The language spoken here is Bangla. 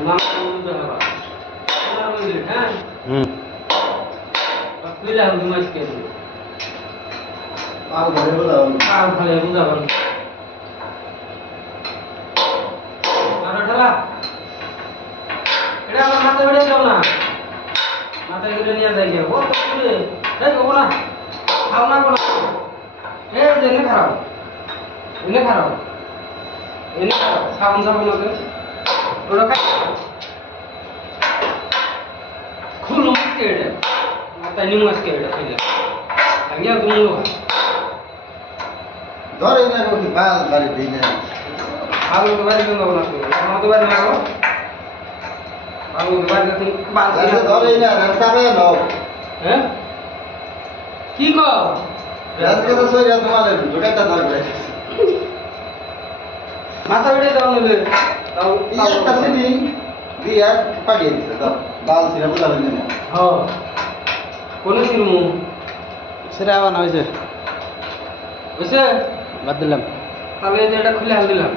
মাথা উল্টো হবে তোমার বুঝলি হ্যাঁ হুম কইলা হবে মাছ কে পাল ধরে বোঝাও পাল ফলে বুঝাবেন মারা ঠেলা এটা আমার মাথা বেড়ে দাও না মাথায় করে নিয়ে যাই ও তো তুলে এই গো না খাও না গো এই যে এনে খারাপ এনে খারাপ সাবন সাবন আছে ওরা খাই খুল মাছকে এটা মাথায় নিম মাছকে এটা খেলে আগে তুমি ধরে না কই পাল ধরে দিই না আলু তো বাড়ি কেন না আমাদের বাড়ি না গো আলু তো বাড়ি তুমি বাল ধরে না রাস্তাবে নাও হ্যাঁ কি গো রাস্তা তো সইরা তোমাদের ঢোকাটা ধরবে মাথা বেড়ে দাও নলে দাও এই একটা সিনি দিয়া পাঠিয়ে দিছে দাও বাল ছিড়া বোঝাবে না হ্যাঁ কোন দিনু সেটা আবার না হয়েছে বুঝছে বাদ দিলাম তাহলে এটা খুলে আন দিলাম